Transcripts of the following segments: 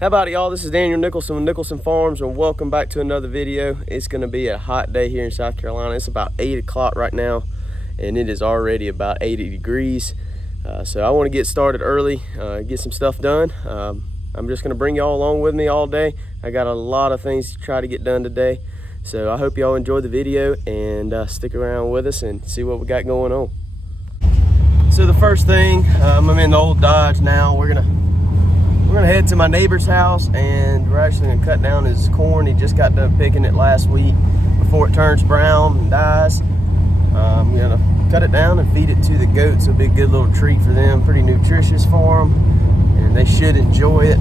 How about it, y'all? This is Daniel Nicholson with Nicholson Farms, and welcome back to another video. It's going to be a hot day here in South Carolina. It's about 8 o'clock right now, and it is already about 80 degrees. So I want to get started early, get some stuff done. I'm just going to bring y'all along with me all day. I got a lot of things to try to get done today. So I hope y'all enjoy the video and stick around with us and see what we got going on. So the first thing, I'm in the old Dodge now. We're gonna head to my neighbor's house, and we're actually gonna cut down his corn. He just got done picking it last week before it turns brown and dies. I'm gonna cut it down and feed it to the goats. It'll be a good little treat for them, pretty nutritious for them, and they should enjoy it.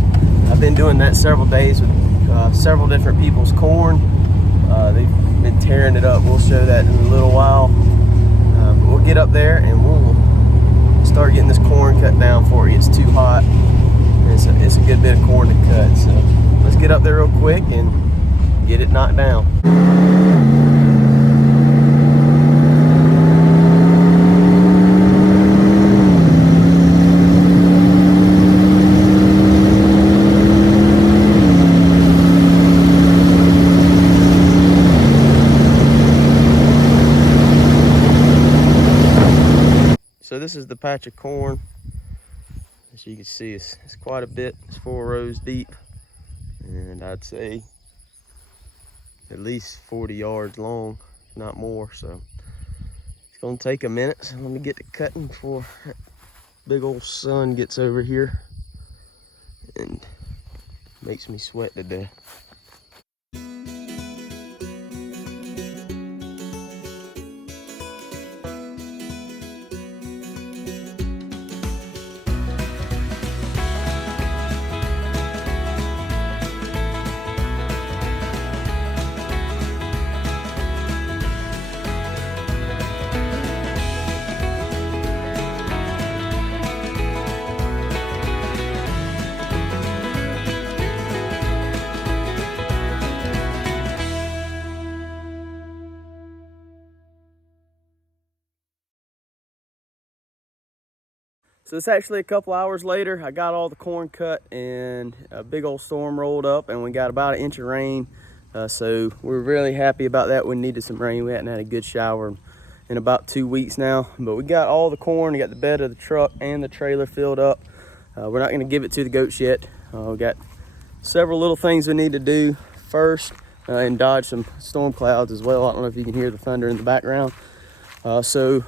I've been doing that several days with several different people's corn. They've been tearing it up. We'll show that in a little while. But we'll get up there and we'll start getting this corn cut down before it gets too hot. It's a good bit of corn to cut, so let's get up there real quick and get it knocked down. So this is the patch of corn. As you can see, it's quite a bit. It's 4 rows deep, and I'd say at least 40 yards long, if not more. So it's gonna take a minute. So let me get to cutting before that big old sun gets over here and makes me sweat to death. So it's actually a couple hours later. I got all the corn cut, and a big old storm rolled up, and we got about 1 inch of rain. So we're really happy about that. We needed some rain. We hadn't had a good shower in about 2 weeks now. But we got all the corn. We got the bed of the truck and the trailer filled up. We're not going to give it to the goats yet. We got several little things we need to do first, and dodge some storm clouds as well. I don't know if you can hear the thunder in the background. So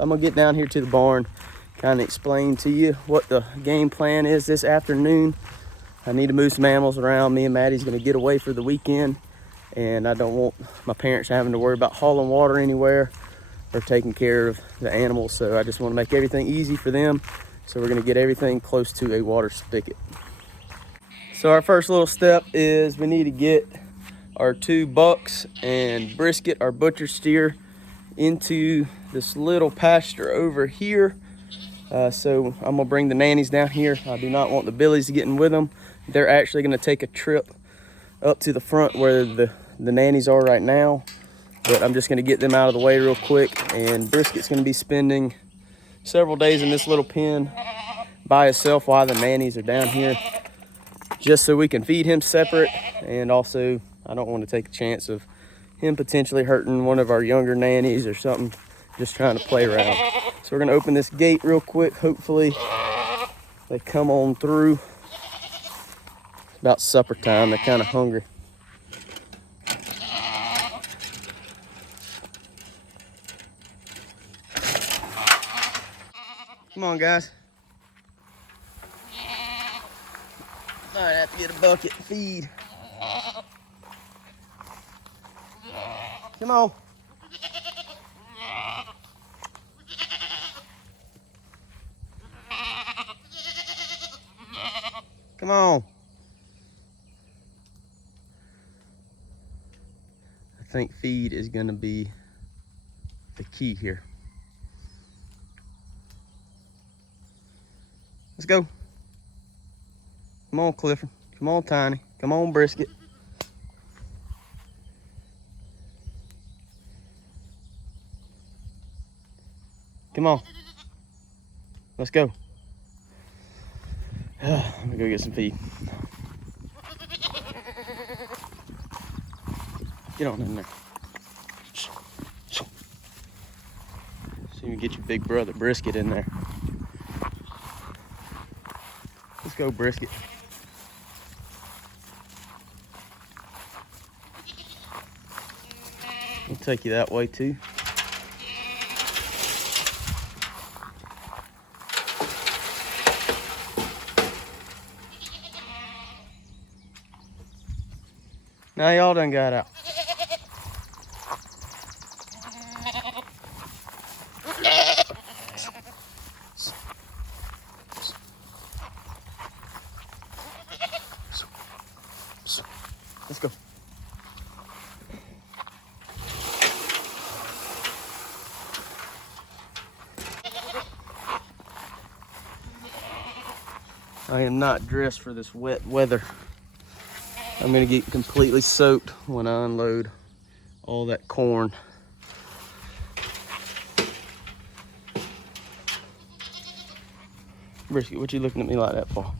I'm going to get down here to the barn, kind of explain to you what the game plan is this afternoon. I need to move some animals around. Me and Maddie's going to get away for the weekend, and I don't want my parents having to worry about hauling water anywhere or taking care of the animals. So I just want to make everything easy for them. So we're going to get everything close to a water spigot. So our first little step is we need to get our 2 bucks and brisket, our butcher steer, into this little pasture over here. So I'm gonna bring the nannies down here. I do not want the billies getting with them. They're actually gonna take a trip up to the front where the nannies are right now, but I'm just gonna get them out of the way real quick. And Brisket's gonna be spending several days in this little pen by himself while the nannies are down here, just so we can feed him separate. And also, I don't want to take a chance of him potentially hurting one of our younger nannies or something, just trying to play around. So we're gonna open this gate real quick. Hopefully they come on through. It's about supper time. They're kind of hungry. Come on, guys. Might have to get a bucket and feed. Come on. Come on. I think feed is going to be the key here. Let's go. Come on, Clifford. Come on, Tiny. Come on, Brisket. Come on. Let's go. I'm gonna go get some feed. Get on in there. See you get your big brother Brisket in there. Let's go, Brisket. We'll take you that way too. Now y'all done got out. Let's go. I am not dressed for this wet weather. I'm gonna get completely soaked when I unload all that corn. Brisket, what you looking at me like that for?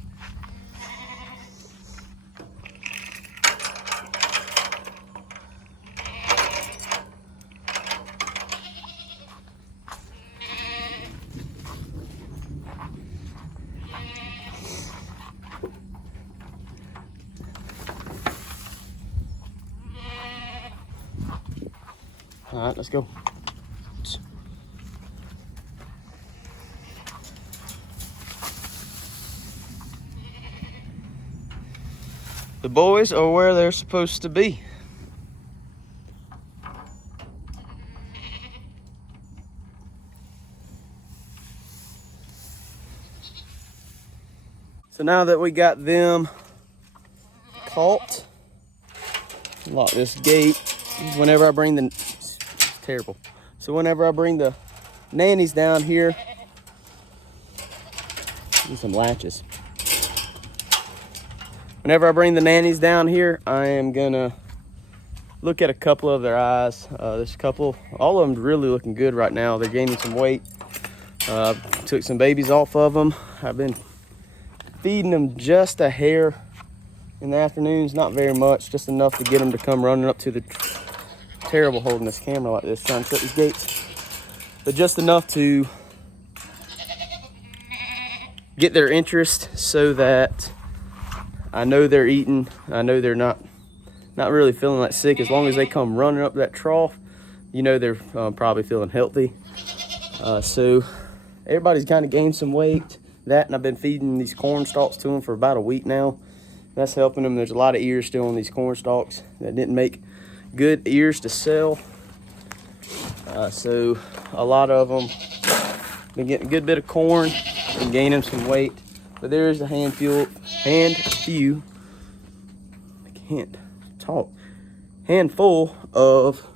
All right, let's go. The boys are where they're supposed to be. So now that we got them caught, lock this gate. Whenever I bring the, it's terrible. So whenever I bring the nannies down here, do some latches. Whenever I bring the nannies down here, I am gonna look at a couple of their eyes. There's a couple, all of them really looking good right now. They're gaining some weight. Took some babies off of them. I've been feeding them just a hair in the afternoons, not very much, just enough to get them to come running up to the, terrible holding this camera like this, trying to shut these gates, but just enough to get their interest so that I know they're eating. I know they're not really feeling like sick. As long as they come running up that trough, you know they're probably feeling healthy. So everybody's kind of gained some weight. That, and I've been feeding these corn stalks to them for about a week now. That's helping them. There's a lot of ears still on these corn stalks that didn't make good ears to sell. So a lot of them been getting a good bit of corn and gaining some weight. But there's a handful, I can't talk, handful of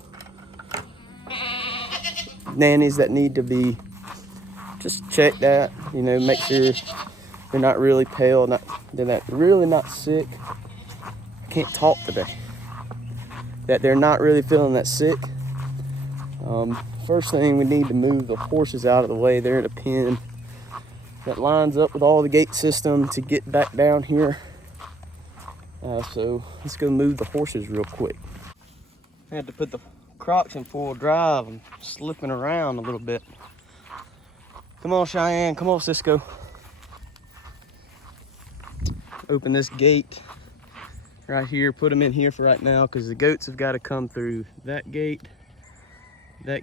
nannies that need to be just checked out, you know, make sure they're not really pale, they're really not sick. I can't talk today. That they're not really feeling that sick. First thing, we need to move the horses out of the way. They're in a pen that lines up with all the gate system to get back down here. So let's go move the horses real quick. I had to put the Crocs in 4-wheel drive. I'm slipping around a little bit. Come on, Cheyenne, come on, Cisco. Open this gate right here, put them in here for right now, because the goats have got to come through that gate, then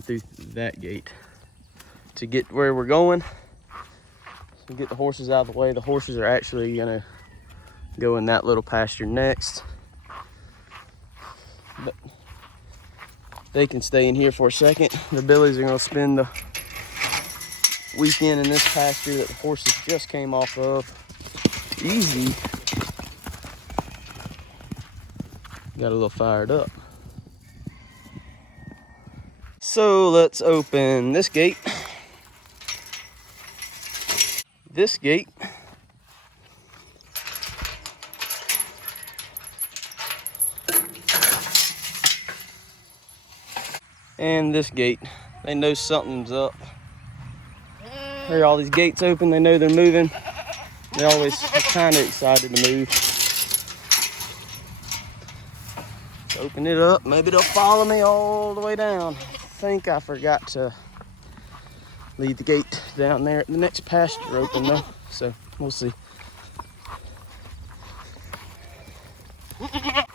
through that gate to get where we're going. So get the horses out of the way. The horses are actually gonna go in that little pasture next, but they can stay in here for a second. The Billies are gonna spend the weekend in this pasture that the horses just came off of. Easy. Got a little fired up. So let's open this gate. This gate. And this gate. They know something's up. Hear all these gates open, they know they're moving. They're always kind of excited to move. Open it up. Maybe they'll follow me all the way down. I think I forgot to leave the gate down there at the next pasture open though. So we'll see.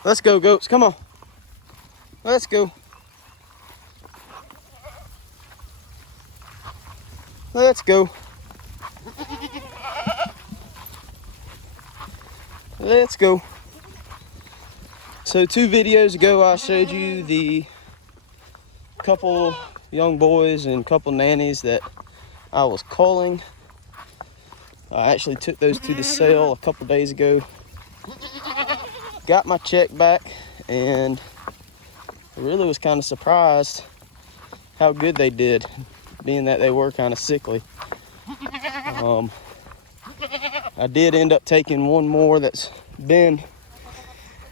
Let's go, goats. Come on. Let's go. Let's go. Let's go. So 2 videos ago, I showed you the couple young boys and couple nannies that I was culling. I actually took those to the sale a couple days ago. Got my check back, and I really was kind of surprised how good they did, being that they were kind of sickly. I did end up taking one more that's been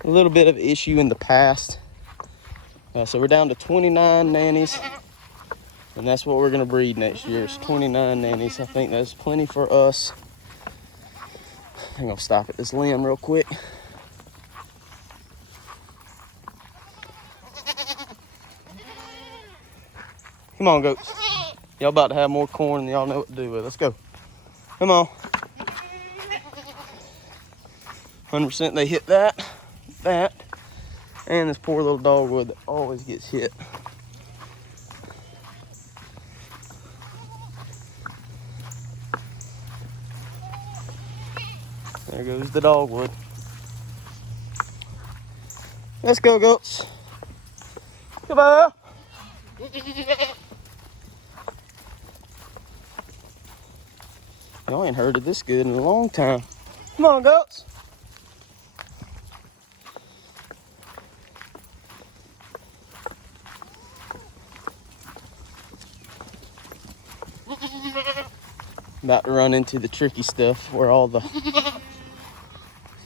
a little bit of an issue in the past. So we're down to 29 nannies, and that's what we're gonna breed next year, is 29 nannies. I think that's plenty for us. I'm gonna stop at this limb real quick. Come on, goats. Y'all about to have more corn than y'all know what to do with. Let's go. Come on. 100% they hit that, and this poor little dogwood that always gets hit. There goes the dogwood. Let's go, goats. Goodbye. Y'all ain't herded this good in a long time. Come on, goats. About to run into the tricky stuff where all the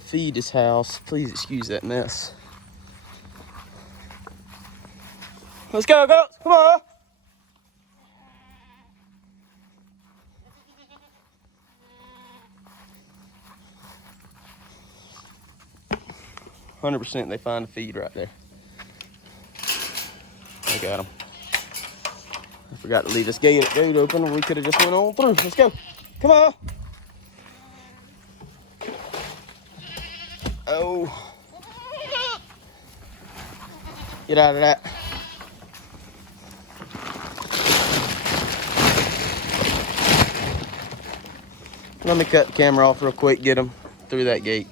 feed is housed. Please excuse that mess. Let's go, goats. Come on. 100% they find the feed right there. I got them. I forgot to leave this gate open, and we could have just went on through. Let's go. Come on. Oh. Get out of that. Let me cut the camera off real quick, get them through that gate.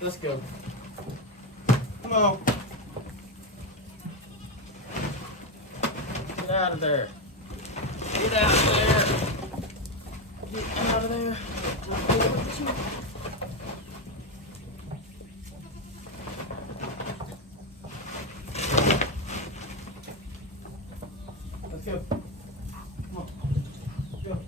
Let's go. Come on. Get out of there. Get out of there. Get out of there. Let's go. Come on. Let's go.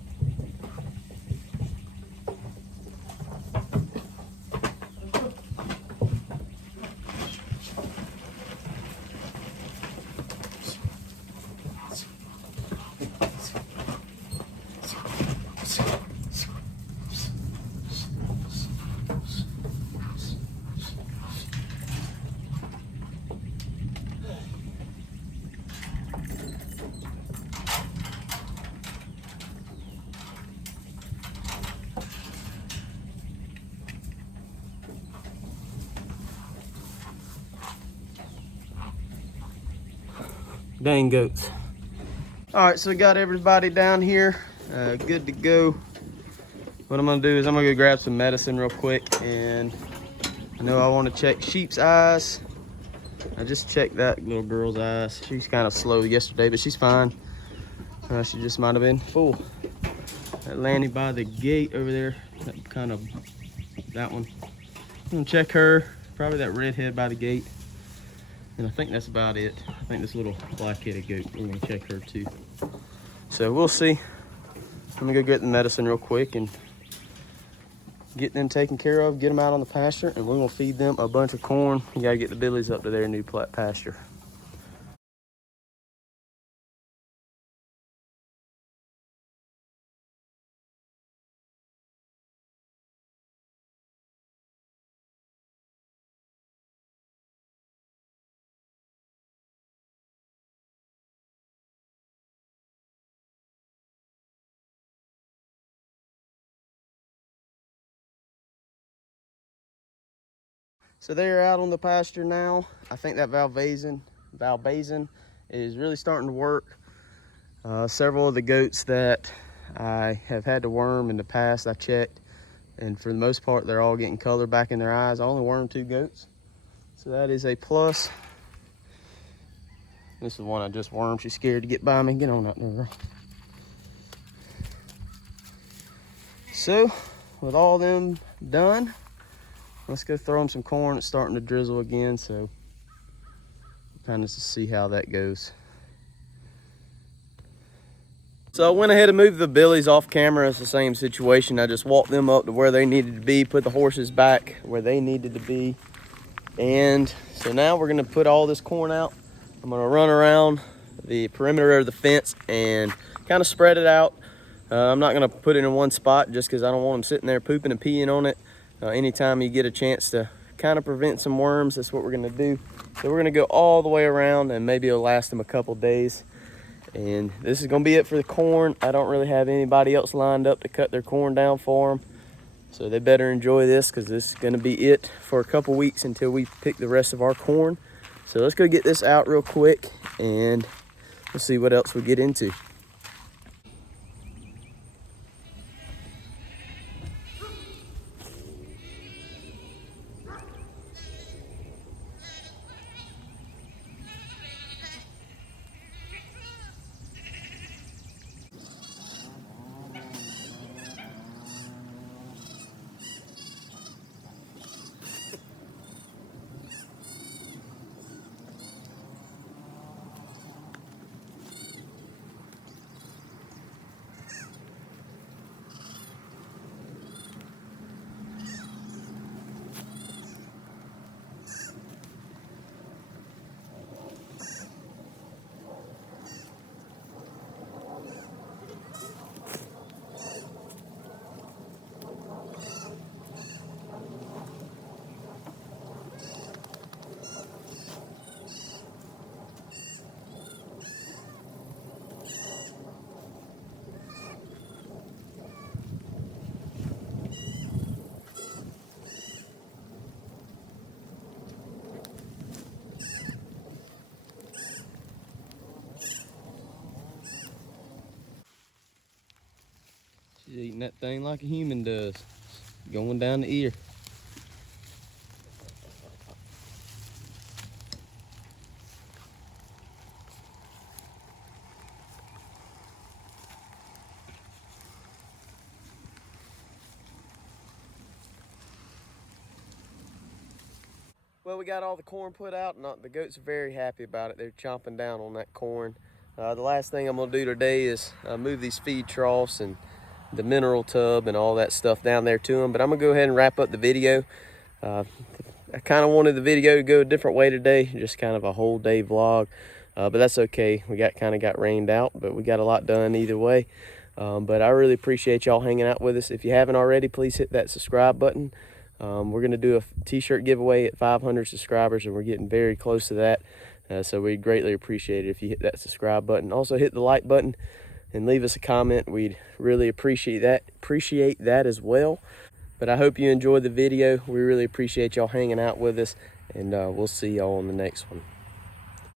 Dang goats. All right, so we got everybody down here, good to go. What I'm gonna do is I'm gonna go grab some medicine real quick, and I know I want to check sheep's eyes. I just checked that little girl's eyes. She's kind of slow yesterday, but she's fine. She just might have been full. That Lanny by the gate over there That one. I'm gonna check her, probably that red head by the gate. And I think that's about it. I think this little black-headed goat, we're gonna check her too. So we'll see. I'm gonna go get the medicine real quick and get them taken care of, get them out on the pasture, and we're gonna feed them a bunch of corn. You gotta get the billies up to their new pasture. So they're out on the pasture now. I think that valbazin is really starting to work. Several of the goats that I have had to worm in the past, I checked, and for the most part, they're all getting color back in their eyes. I only wormed 2 goats, so that is a plus. This is the one I just wormed. She's scared to get by me. Get on out there, girl. So, with all them done, let's go throw them some corn. It's starting to drizzle again, so kind of to see how that goes. So I went ahead and moved the billies off camera. It's the same situation. I just walked them up to where they needed to be, put the horses back where they needed to be. And so now we're gonna put all this corn out. I'm gonna run around the perimeter of the fence and kind of spread it out. I'm not gonna put it in one spot just because I don't want them sitting there pooping and peeing on it. Anytime you get a chance to kind of prevent some worms, that's what we're gonna do. So we're gonna go all the way around, and maybe it'll last them a couple days. And this is gonna be it for the corn. I don't really have anybody else lined up to cut their corn down for them. So they better enjoy this, because this is gonna be it for a couple weeks until we pick the rest of our corn. So let's go get this out real quick and we'll see what else we get into. She's eating that thing like a human does, going down the ear. Well, we got all the corn put out, and the goats are very happy about it. They're chomping down on that corn. The last thing I'm gonna do today is move these feed troughs and the mineral tub and all that stuff down there to them. But I'm gonna go ahead and wrap up the video. I kind of wanted the video to go a different way today, just kind of a whole day vlog. But that's okay. We kind of got rained out, but we got a lot done either way. But I really appreciate y'all hanging out with us. If you haven't already, please hit that subscribe button. We're going to do a t-shirt giveaway at 500 subscribers, and we're getting very close to that. So we'd greatly appreciate it if you hit that subscribe button. Also hit the like button and leave us a comment. We'd really appreciate that as well. But I hope you enjoyed the video. We really appreciate y'all hanging out with us, and we'll see y'all on the next one.